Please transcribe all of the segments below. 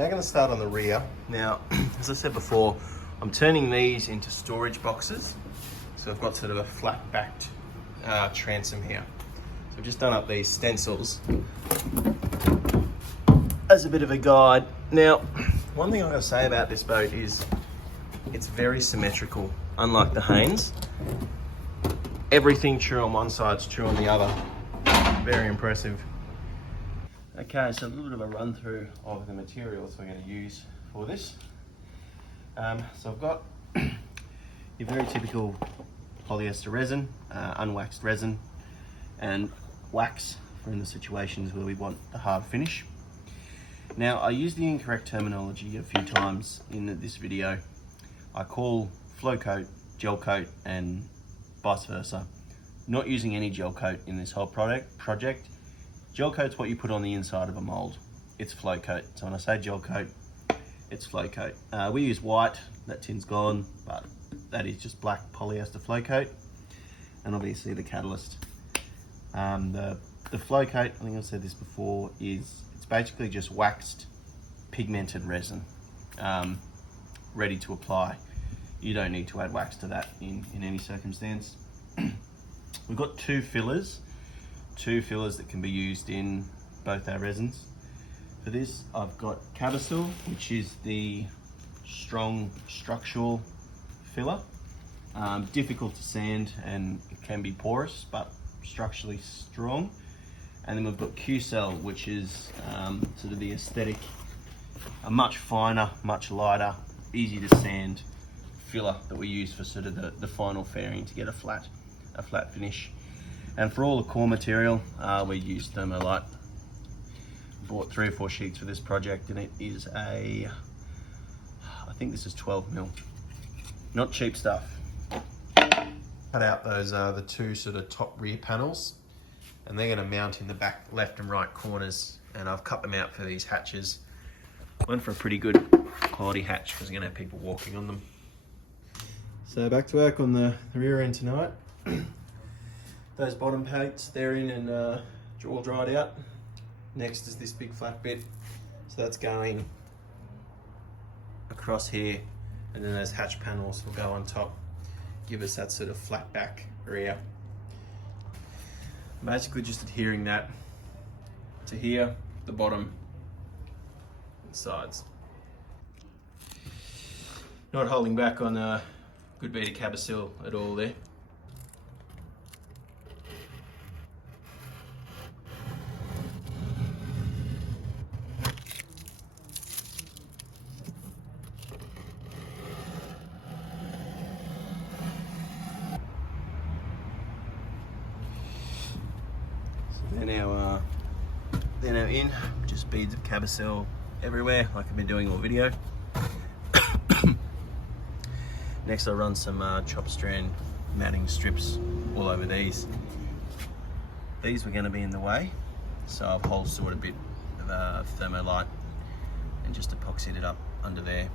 now going to start on the rear. Now, as I said before, I'm turning these into storage boxes. So I've got sort of a flat-backed transom here. So I've just done up these stencils as a bit of a guide. Now, one thing I'm going to say about this boat is it's very symmetrical, unlike the Haynes. Everything true on one side's true on the other. Very impressive. Okay, so a little bit of a run through of the materials we're going to use for this. So I've got your very typical polyester resin, unwaxed resin, and wax for in the situations where we want the hard finish. Now, I used the incorrect terminology a few times in this video. I call flow coat gel coat and vice versa. Not using any gel coat in this whole project. Gel coat's what you put on the inside of a mold. It's flow coat. So when I say gel coat, it's flow coat. We use white, that tin's gone, but that is just black polyester flow coat. And obviously the catalyst. The flow coat, I think I've said this before, it's basically just waxed pigmented resin, ready to apply. You don't need to add wax to that in any circumstance. We've got two fillers that can be used in both our resins. For this, I've got Cabasil, which is the strong structural filler. Difficult to sand and it can be porous, but structurally strong. And then we've got Q-Cell, which is sort of the aesthetic, a much finer, much lighter, easy to sand filler that we use for sort of the final fairing to get a flat finish. And for all the core material, we use Thermolite. Bought 3 or 4 sheets for this project, and it is I think this is 12 mil. Not cheap stuff. Cut out those the two sort of top rear panels, and they're going to mount in the back left and right corners. And I've cut them out for these hatches. Went for a pretty good quality hatch because we're going to have people walking on them. So back to work on the rear end tonight. Those bottom plates, they're in and all dried out. Next is this big flat bit. So that's going across here, and then those hatch panels will go on top, give us that sort of flat back rear. Basically just adhering that to here, the bottom and sides. Not holding back on a good bit of Cabasil at all there. They're now in, just beads of Cabasil everywhere, like I've been doing all video. Next I'll run some chop strand matting strips all over these. These were going to be in the way, so I've whole sawed a bit of Thermolite and just epoxied it up under there.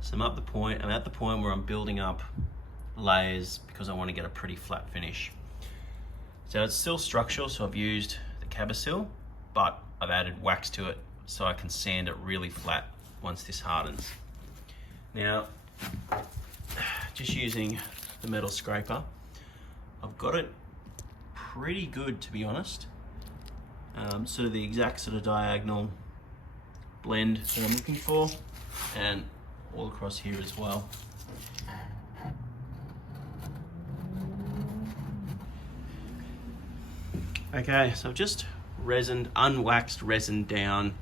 So I'm at the point where I'm building up layers because I want to get a pretty flat finish. So it's still structural, so I've used the Cabasil, but I've added wax to it so I can sand it really flat once this hardens. Now, just using the metal scraper, I've got it pretty good, to be honest. Sort of the exact sort of diagonal blend that I'm looking for, and all across here as well. Okay, so I've just unwaxed resin down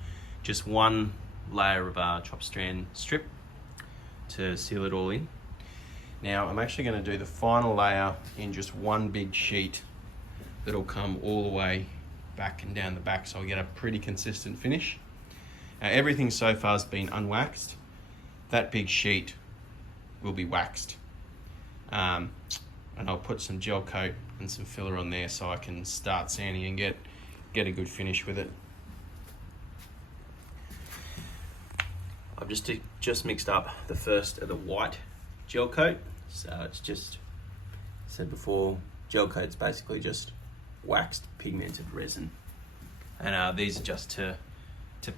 just one layer of chop strand strip to seal it all in. Now I'm actually going to do the final layer in just one big sheet that'll come all the way back and down the back, so I'll get a pretty consistent finish. Everything so far has been unwaxed. That big sheet will be waxed. And I'll put some gel coat and some filler on there so I can start sanding and get a good finish with it. I've just mixed up the first of the white gel coat. So it's just, said before, gel coat's basically just waxed pigmented resin. And these are just to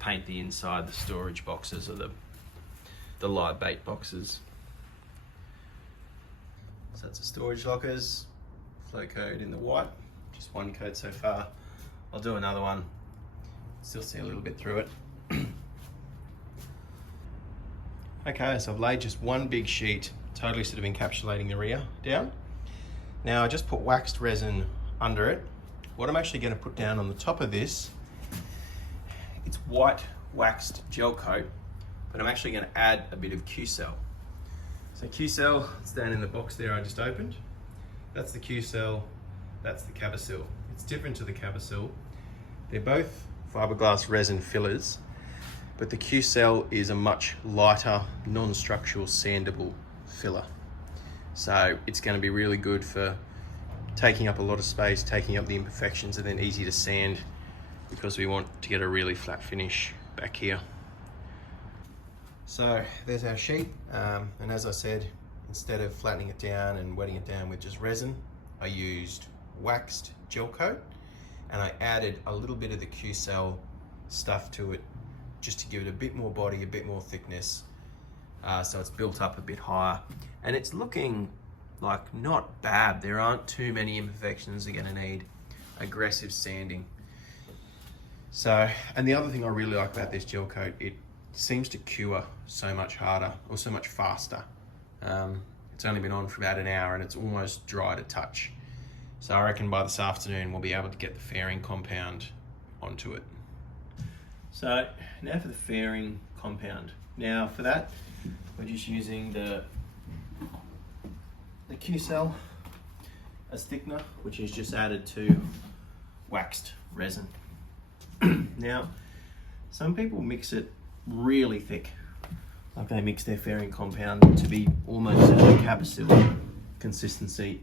paint the inside, the storage boxes or the live bait boxes. So that's the storage lockers, flow coat in the white, just one coat so far. I'll do another one, still see a little bit through it. Okay, so I've laid just one big sheet, totally sort of encapsulating the rear down. Now I just put waxed resin under it. What I'm actually going to put down on the top of this, it's white waxed gel coat, but I'm actually going to add a bit of Q-Cell. So Q-Cell, it's down in the box there I just opened. That's the Q-Cell, that's the Cavasil. It's different to the Cavasil. They're both fiberglass resin fillers, but the Q-Cell is a much lighter, non-structural sandable filler. So it's going to be really good for taking up a lot of space, taking up the imperfections, and then easy to sand because we want to get a really flat finish back here. So there's our sheet, and as I said, instead of flattening it down and wetting it down with just resin, I used waxed gel coat, and I added a little bit of the Q-Cell stuff to it just to give it a bit more body, a bit more thickness, so it's built up a bit higher. And it's looking like not bad. There aren't too many imperfections. They're gonna need aggressive sanding. So, and the other thing I really like about this gel coat, it seems to cure so much harder or so much faster. It's only been on for about an hour and it's almost dry to touch. So I reckon by this afternoon we'll be able to get the fairing compound onto it. So now for the fairing compound. Now for that, we're just using the Q-Cell as thickener, which is just added to waxed resin. Now, some people mix it really thick, like they mix their fairing compound to be almost a Cavasil consistency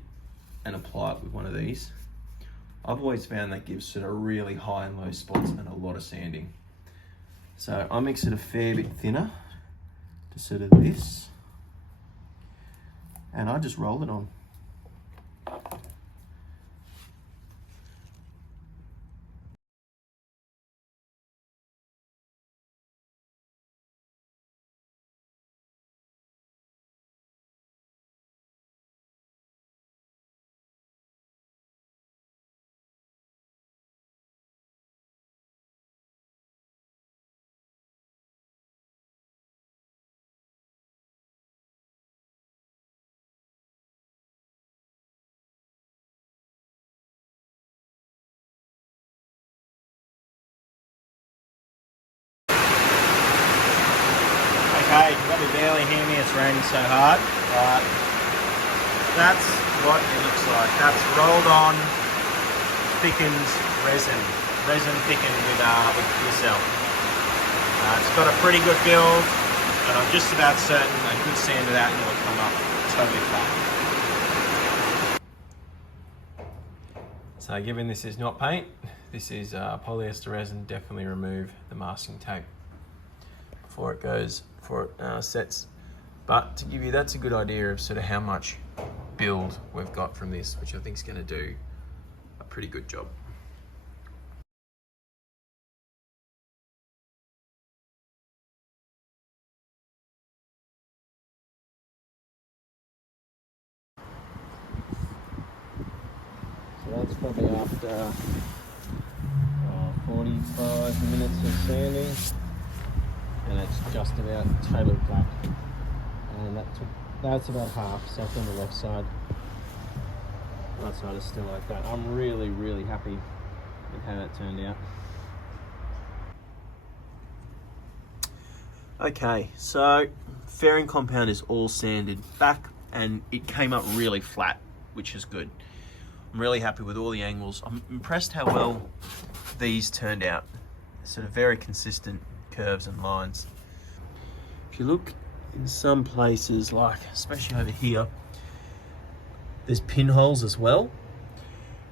and apply it with one of these. I've always found that gives sort of really high and low spots and a lot of sanding. So I mix it a fair bit thinner to sort of this, and I just roll it on. Okay, you probably barely hear me, it's raining so hard, but that's what it looks like. That's rolled on, thickened resin thickened with Q-Cell. It's got a pretty good build, but I'm just about certain a good sand of that and it'll come up totally flat. So given this is not paint, this is polyester resin, definitely remove the masking tape before it sets. But to give you, that's a good idea of sort of how much build we've got from this, which I think is going to do a pretty good job. So that's probably after 45 minutes of sanding, and it's just about totally flat. And that's about half, so it's on the left side. Right side is still like that. I'm really, really happy with how that turned out. Okay, so fairing compound is all sanded back and it came up really flat, which is good. I'm really happy with all the angles. I'm impressed how well these turned out. Sort of very consistent curves and lines. If you look in some places, like especially over here, there's pinholes as well,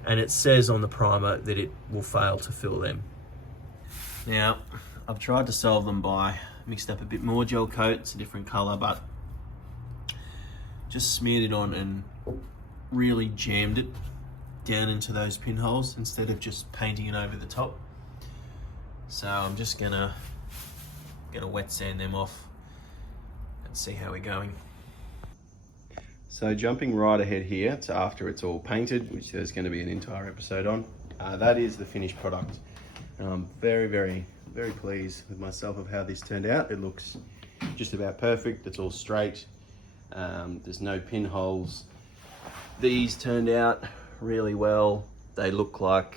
and it says on the primer that it will fail to fill them. Now, I've tried to solve them by mixed up a bit more gel coat. It's a different color, but just smeared it on and really jammed it down into those pinholes instead of just painting it over the top. So I'm just gonna wet sand them off and see how we're going. So jumping right ahead here to after it's all painted, which there's going to be an entire episode on. That is the finished product. I'm very, very, very pleased with myself of how this turned out. It looks just about perfect. It's all straight. There's no pinholes. These turned out really well. They look like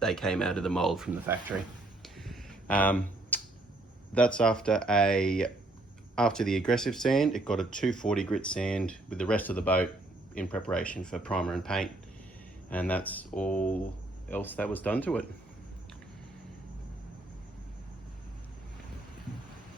they came out of the mold from the factory. That's after the aggressive sand. It got a 240 grit sand with the rest of the boat in preparation for primer and paint. And that's all else that was done to it.